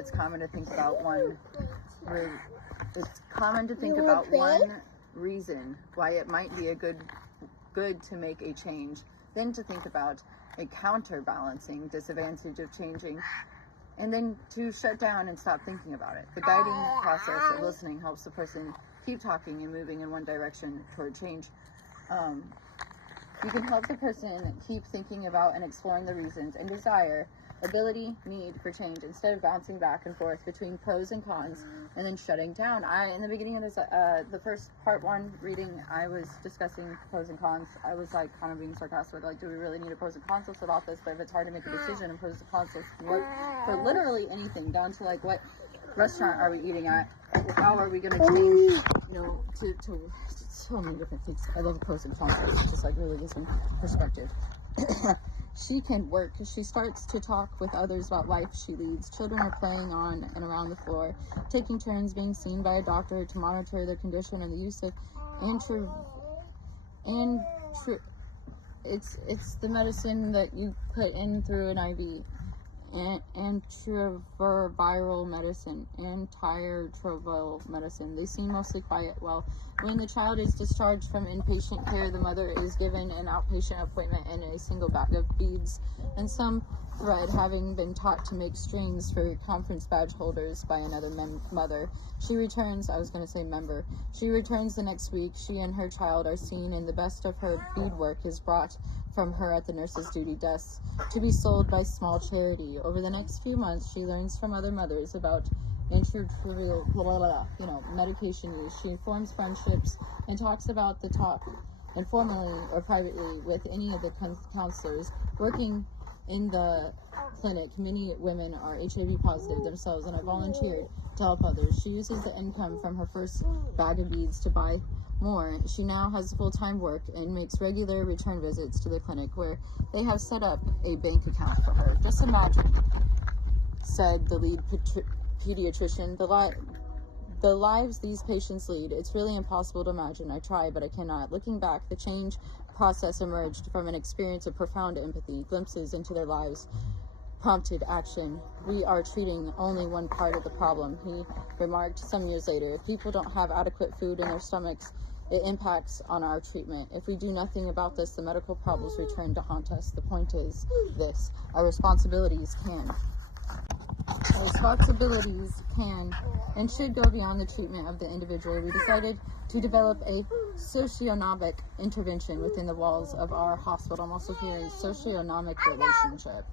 it's common to think about one reason why it might be a good to make a change, then to think about a counterbalancing disadvantage of changing, and then to shut down and stop thinking about it. The guiding process of listening helps the person keep talking and moving in one direction toward change. You can help the person keep thinking about and exploring the reasons and desire, ability, need for change, instead of bouncing back and forth between pros and cons and then shutting down. In the beginning of this, the first part one reading, I was discussing pros and cons. I was like kind of being sarcastic, like, do we really need a pros and cons list about this? But if it's hard to make a decision, and pros and cons list can work for literally anything, down to like, what restaurant are we eating at? How are we going to change, to so many different things. I love the pros and cons list. It just like really gives me perspective. She can work. She starts to talk with others about life she leads. Children are playing on and around the floor, taking turns being seen by a doctor to monitor their condition, and the use of it's the medicine that you put in through an IV. Antiretroviral medicine. They seem mostly quiet. Well, when the child is discharged from inpatient care, the mother is given an outpatient appointment and a single bag of beads and some thread, having been taught to make strings for conference badge holders by another mother. She returns the next week. She and her child are seen, and the best of her beadwork is brought from her at the nurse's duty desk to be sold by small charity. Over the next few months, she learns from other mothers about medication use. She forms friendships and talks about the talk informally or privately with any of the counselors working in the clinic. Many women are HIV positive themselves and are volunteered to help others. She uses the income from her first bag of beads to buy more. She now has full-time work and makes regular return visits to the clinic, where they have set up a bank account for her. Just imagine, said the lead pediatrician, the lives these patients lead. It's really impossible to imagine. I try, but I cannot. Looking back, the change process emerged from an experience of profound empathy. Glimpses into their lives prompted action. We are treating only one part of the problem, he remarked some years later. If people don't have adequate food in their stomachs, it impacts on our treatment. If we do nothing about this, the medical problems return to haunt us. The point is this: our responsibilities can and should go beyond the treatment of the individual. We decided to develop a socioeconomic intervention within the walls of our hospital. I'm also hearing socioeconomic relationship.